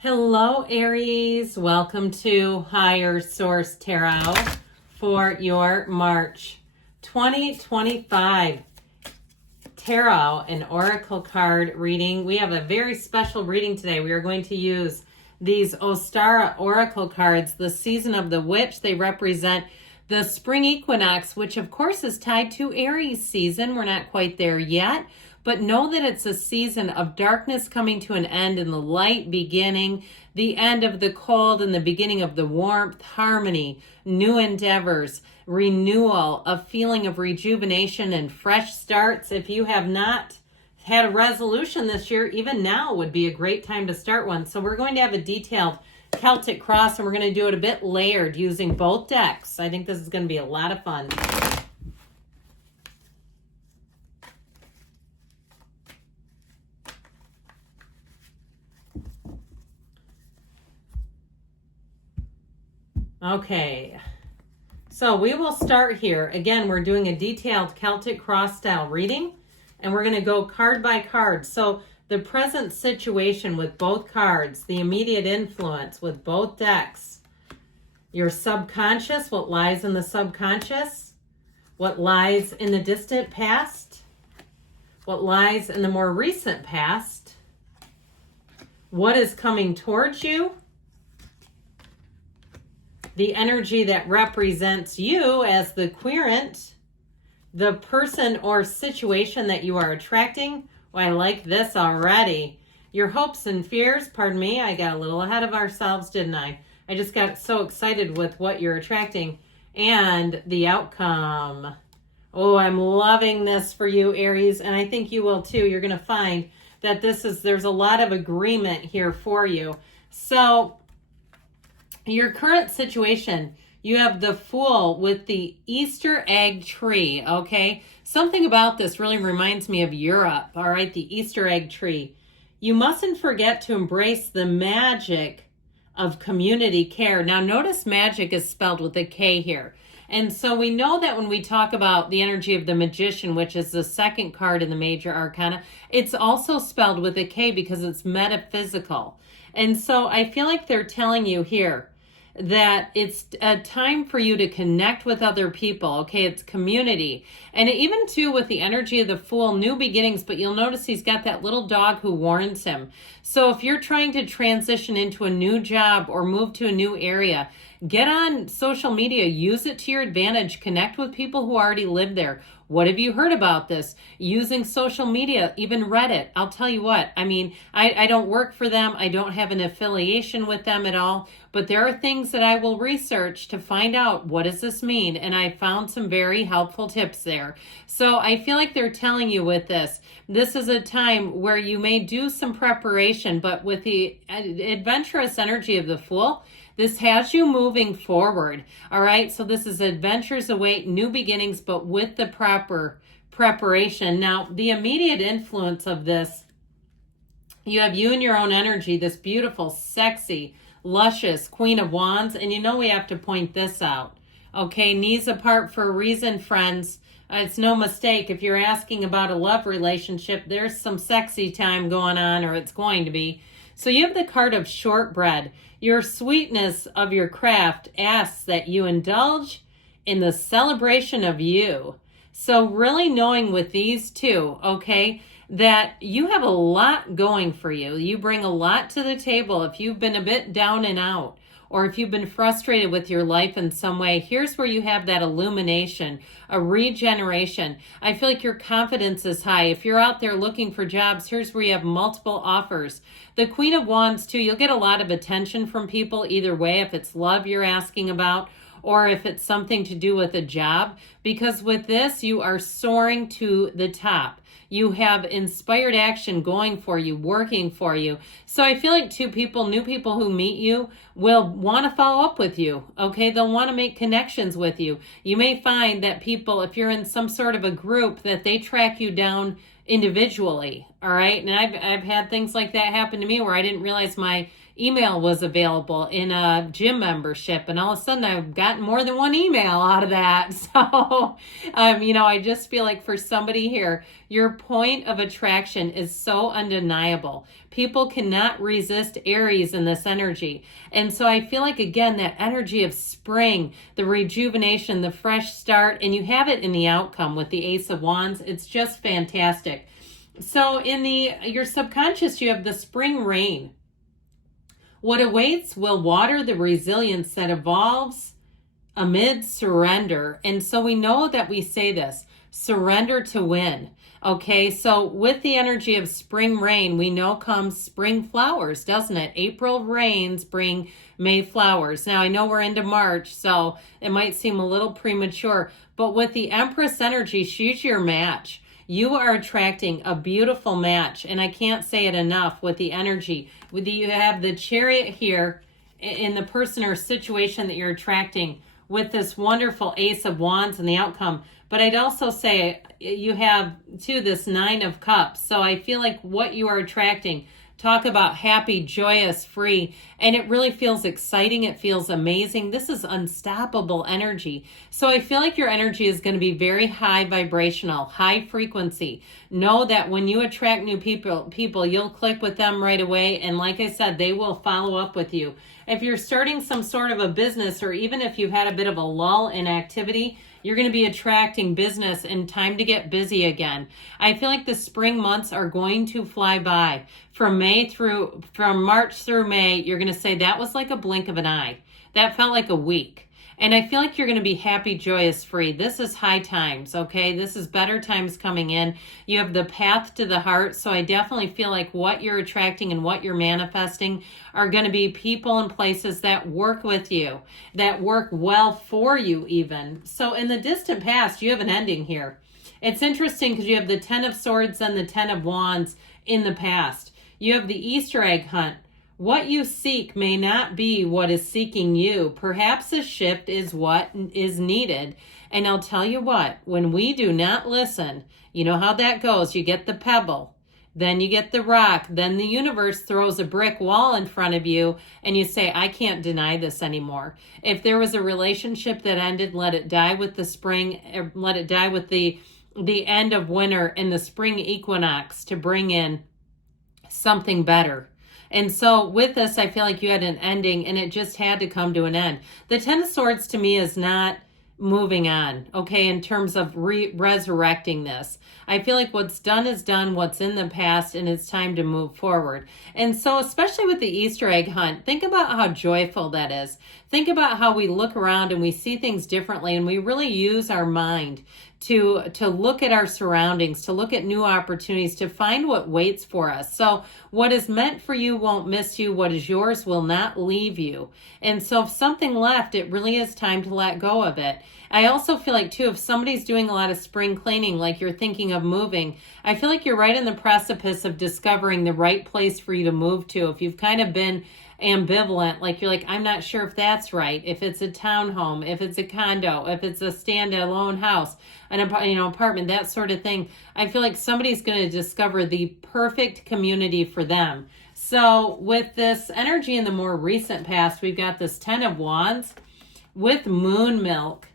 Hello, Aries. Welcome to Higher Source Tarot for your March 2025 Tarot and Oracle card reading. We have a very special reading today. We are going to use these Ostara Oracle cards, the season of the witch. They represent the spring equinox, which of course is tied to Aries season. We're not quite there yet. But know that it's a season of darkness coming to an end and the light beginning, the end of the cold and the beginning of the warmth, harmony, new endeavors, renewal, a feeling of rejuvenation and fresh starts. If you have not had a resolution this year, even now would be a great time to start one. So we're going to have a detailed Celtic cross, and we're going to do it a bit layered using both decks. I think this is going to be a lot of fun. Okay, so we will start here. Again, we're doing a detailed Celtic cross style reading, and we're going to go card by card. So the present situation with both cards, the immediate influence with both decks, your subconscious, what lies in the subconscious, what lies in the distant past, what lies in the more recent past, what is coming towards you, the energy that represents you as the querent, the person or situation that you are attracting. Well, I like this already. Your hopes and fears, pardon me, I got a little ahead of ourselves, didn't I? I just got so excited with what you're attracting and the outcome. Oh, I'm loving this for you, Aries, and I think you will too. You're going to find that there's a lot of agreement here for you. So, your current situation, you have the Fool with the Easter egg tree, okay? Something about this really reminds me of Europe, all right? The Easter egg tree. You mustn't forget to embrace the magic of community care. Now, notice magic is spelled with a K here. And so we know that when we talk about the energy of the Magician, which is the second card in the Major Arcana, it's also spelled with a K because it's metaphysical. And so I feel like they're telling you here that it's a time for you to connect with other people, okay? It's community. And even too with the energy of the Fool, new beginnings, but you'll notice he's got that little dog who warns him. So if you're trying to transition into a new job or move to a new area, get on social media, use it to your advantage, connect with people who already live there. What have you heard about this? Using social media, even Reddit. I'll tell you what, I mean, I don't work for them. I don't have an affiliation with them at all, but there are things that I will research to find out what does this mean. And I found some very helpful tips there. So I feel like they're telling you with this is a time where you may do some preparation, but with the adventurous energy of the Fool, this has you moving forward, all right? So this is adventures await, new beginnings, but with the proper preparation. Now, the immediate influence of this, you have you and your own energy, this beautiful, sexy, luscious Queen of Wands, and you know we have to point this out, okay? Knees apart for a reason, friends. It's no mistake. If you're asking about a love relationship, there's some sexy time going on, or it's going to be. So you have the card of shortbread. Your sweetness of your craft asks that you indulge in the celebration of you. So really knowing with these two, okay, that you have a lot going for you. You bring a lot to the table. If you've been a bit down and out, or if you've been frustrated with your life in some way, here's where you have that illumination, a regeneration. I feel like your confidence is high. If you're out there looking for jobs, here's where you have multiple offers. The Queen of Wands, too, you'll get a lot of attention from people either way, if it's love you're asking about, or if it's something to do with a job, because with this, you are soaring to the top. You have inspired action going for you, working for you. So I feel like new people who meet you will want to follow up with you, okay? They'll want to make connections with you. You may find that people, if you're in some sort of a group, that they track you down individually, all right? And I've had things like that happen to me where I didn't realize my email was available in a gym membership, and all of a sudden I've gotten more than one email out of that. So, I just feel like for somebody here, your point of attraction is so undeniable. People cannot resist Aries in this energy. And so I feel like, again, that energy of spring, the rejuvenation, the fresh start, and you have it in the outcome with the Ace of Wands. It's just fantastic. So in your subconscious, you have the spring rain. What awaits will water the resilience that evolves amid surrender. And so we know that we say this, surrender to win. Okay, so with the energy of spring rain, we know comes spring flowers, doesn't it? April rains bring May flowers. Now, I know we're into March, so it might seem a little premature, but with the Empress energy, she's your match. You are attracting a beautiful match, and I can't say it enough with the energy. You have the Chariot here in the person or situation that you're attracting with this wonderful Ace of Wands and the outcome. But I'd also say you have, too, this Nine of Cups. So I feel like what you are attracting, talk about happy, joyous, free, and it really feels exciting. It feels amazing. This is unstoppable energy. So I feel like your energy is going to be very high vibrational, high frequency. Know that when you attract new people, you'll click with them right away. And like I said, they will follow up with you. If you're starting some sort of a business, or even if you've had a bit of a lull in activity, you're going to be attracting business and time to get busy again. I feel like the spring months are going to fly by. From March through May, you're going to say that was like a blink of an eye. That felt like a week. And I feel like you're going to be happy, joyous, free. This is high times, okay? This is better times coming in. You have the path to the heart. So I definitely feel like what you're attracting and what you're manifesting are going to be people and places that work with you, that work well for you even. So in the distant past, you have an ending here. It's interesting because you have the Ten of Swords and the Ten of Wands in the past. You have the Easter egg hunt. What you seek may not be what is seeking you. Perhaps a shift is what is needed. And I'll tell you what, when we do not listen, you know how that goes. You get the pebble, then you get the rock, then the universe throws a brick wall in front of you and you say, I can't deny this anymore. If there was a relationship that ended, let it die with the spring, let it die with the end of winter and the spring equinox to bring in something better. And so with this, I feel like you had an ending and it just had to come to an end. The Ten of Swords to me is not moving on, okay, in terms of resurrecting this. I feel like what's done is done, what's in the past, and it's time to move forward. And so especially with the Easter egg hunt, think about how joyful that is. Think about how we look around and we see things differently, and we really use our mind to look at our surroundings, to look at new opportunities, to find what waits for us. So what is meant for you won't miss you. What is yours will not leave you. And so if something left, it really is time to let go of it. I also feel like, too, if somebody's doing a lot of spring cleaning, like you're thinking of moving, I feel like you're right in the precipice of discovering the right place for you to move to. If you've kind of been ambivalent, like you're like, I'm not sure if that's right, if it's a townhome, if it's a condo, if it's a standalone house, an apartment, that sort of thing. I feel like somebody's going to discover the perfect community for them. So with this energy in the more recent past, we've got this Ten of Wands with moon milk.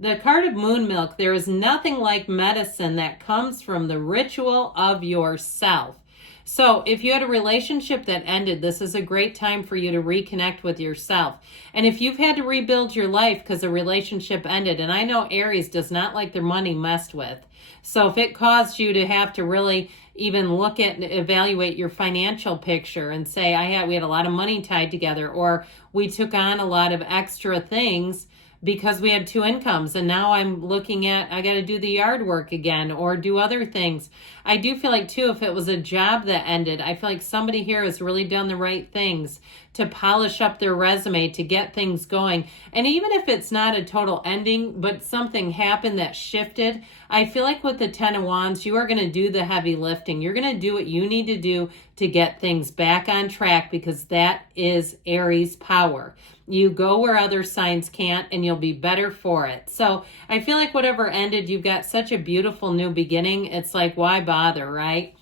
The card of moon milk, there is nothing like medicine that comes from the ritual of yourself. So if you had a relationship that ended, this is a great time for you to reconnect with yourself. And if you've had to rebuild your life because a relationship ended, and I know Aries does not like their money messed with. So if it caused you to have to really even look at and evaluate your financial picture and say, we had a lot of money tied together, or we took on a lot of extra things because we had two incomes, and now I'm looking at, I got to do the yard work again or do other things. I do feel like, too, if it was a job that ended, I feel like somebody here has really done the right things to polish up their resume, to get things going. And even if it's not a total ending, but something happened that shifted, I feel like with the Ten of Wands, you are going to do the heavy lifting. You're going to do what you need to do to get things back on track, because that is Aries power. You go where other signs can't, and you'll be better for it. So I feel like whatever ended, you've got such a beautiful new beginning. It's like, why bother, right?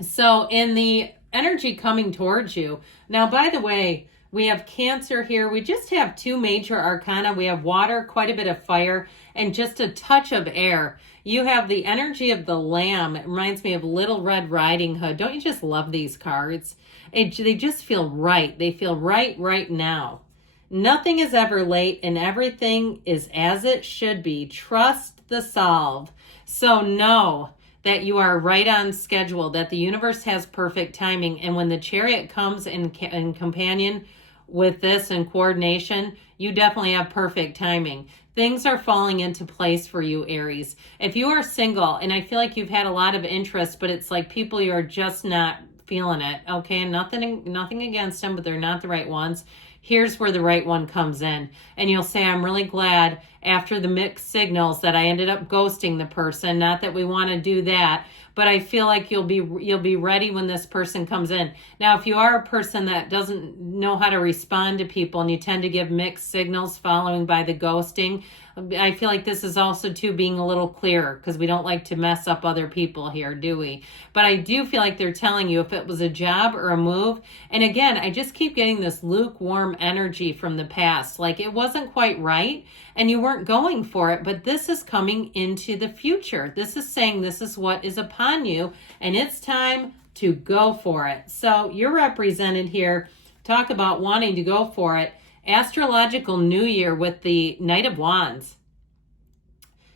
So in the energy coming towards you. Now, by the way, we have Cancer here. We just have 2 major arcana. We have water, quite a bit of fire, and just a touch of air. You have the energy of the Lamb. It reminds me of Little Red Riding Hood. Don't you just love these cards? They just feel right. They feel right now. Nothing is ever late and everything is as it should be. Trust the solve. So know that you are right on schedule, that the universe has perfect timing. And when the Chariot comes in companion with this and coordination, you definitely have perfect timing. Things are falling into place for you, Aries. If you are single, and I feel like you've had a lot of interest, but it's like people you are just not feeling it, okay? Nothing against them, but they're not the right ones. Here's where the right one comes in. And you'll say, I'm really glad after the mixed signals that I ended up ghosting the person. Not that we want to do that, but I feel like you'll be ready when this person comes in. Now, if you are a person that doesn't know how to respond to people and you tend to give mixed signals following by the ghosting, I feel like this is also too being a little clearer, because we don't like to mess up other people here, do we? But I do feel like they're telling you if it was a job or a move. And again, I just keep getting this lukewarm energy from the past. Like it wasn't quite right and you weren't going for it, but this is coming into the future. This is saying this is what is upon you and it's time to go for it. So you're represented here. Talk about wanting to go for it. Astrological New Year with the Knight of Wands.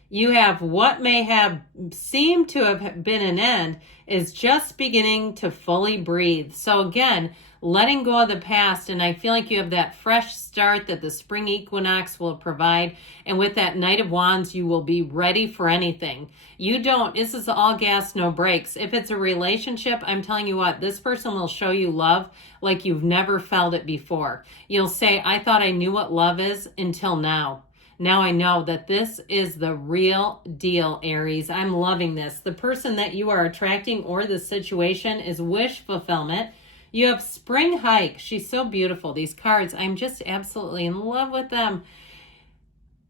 You have what may have seemed to have been an end is just beginning to fully breathe. So again, letting go of the past, and I feel like you have that fresh start that the spring equinox will provide. And with that Knight of Wands, you will be ready for anything. This is all gas, no brakes. If it's a relationship, I'm telling you what, this person will show you love like you've never felt it before. You'll say, I thought I knew what love is until now. Now I know that this is the real deal, Aries. I'm loving this. The person that you are attracting or the situation is wish fulfillment. You have Spring Hike. She's so beautiful. These cards, I'm just absolutely in love with them.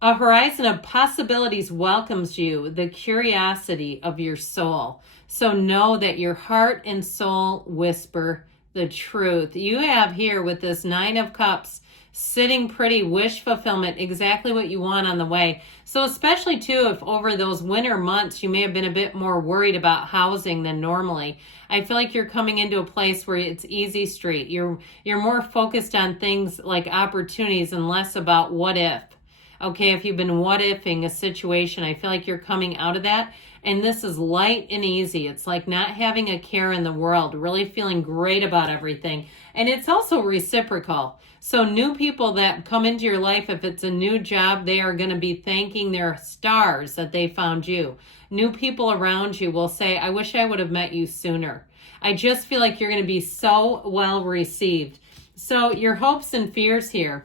A horizon of possibilities welcomes you, the curiosity of your soul. So know that your heart and soul whisper the truth. You have here with this 9 of Cups, sitting pretty, wish fulfillment, exactly what you want on the way. So especially too, if over those winter months, you may have been a bit more worried about housing than normally. I feel like you're coming into a place where it's easy street. You're more focused on things like opportunities and less about what if. Okay, if you've been what ifing a situation, I feel like you're coming out of that. And this is light and easy. It's like not having a care in the world, really feeling great about everything. And it's also reciprocal. So new people that come into your life, if it's a new job, they are going to be thanking their stars that they found you. New people around you will say, I wish I would have met you sooner. I just feel like you're going to be so well received. So your hopes and fears here.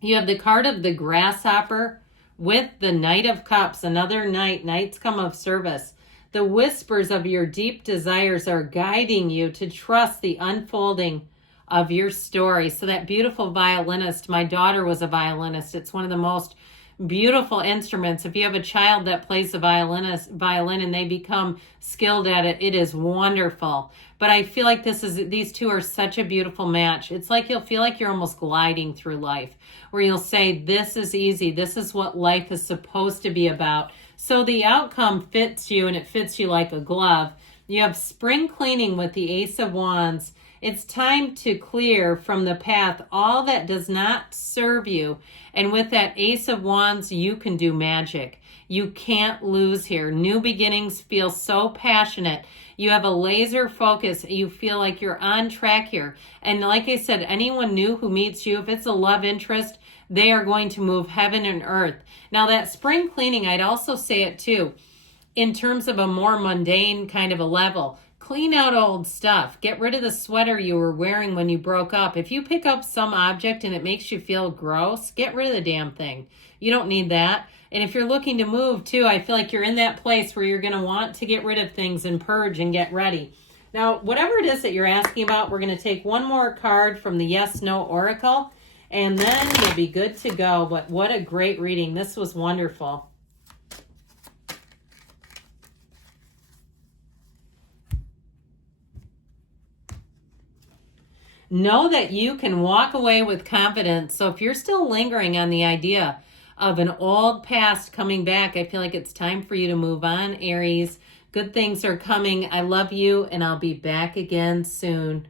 You have the card of the grasshopper with the Knight of Cups. Another knight. Knights come of service. The whispers of your deep desires are guiding you to trust the unfolding of your story. So that beautiful violinist, my daughter was a violinist. It's one of the most beautiful instruments. If you have a child that plays the violin and they become skilled at it, it is wonderful. But I feel like these two are such a beautiful match. It's like you'll feel like you're almost gliding through life, where you'll say, this is easy. This is what life is supposed to be about. So the outcome fits you, and it fits you like a glove. You have spring cleaning with the Ace of Wands. It's time to clear from the path all that does not serve you. And with that Ace of Wands, you can do magic. You can't lose here. New beginnings feel so passionate. You have a laser focus. You feel like you're on track here. And like I said, anyone new who meets you, if it's a love interest, they are going to move heaven and earth. Now that spring cleaning, I'd also say it too, in terms of a more mundane kind of a level. Clean out old stuff. Get rid of the sweater you were wearing when you broke up. If you pick up some object and it makes you feel gross, get rid of the damn thing. You don't need that. And if you're looking to move too, I feel like you're in that place where you're going to want to get rid of things and purge and get ready. Now, whatever it is that you're asking about, we're going to take one more card from the Yes, No Oracle, and then you'll be good to go. But what a great reading. This was wonderful. Know that you can walk away with confidence. So if you're still lingering on the idea of an old past coming back, I feel like it's time for you to move on, Aries. Good things are coming. I love you, and I'll be back again soon.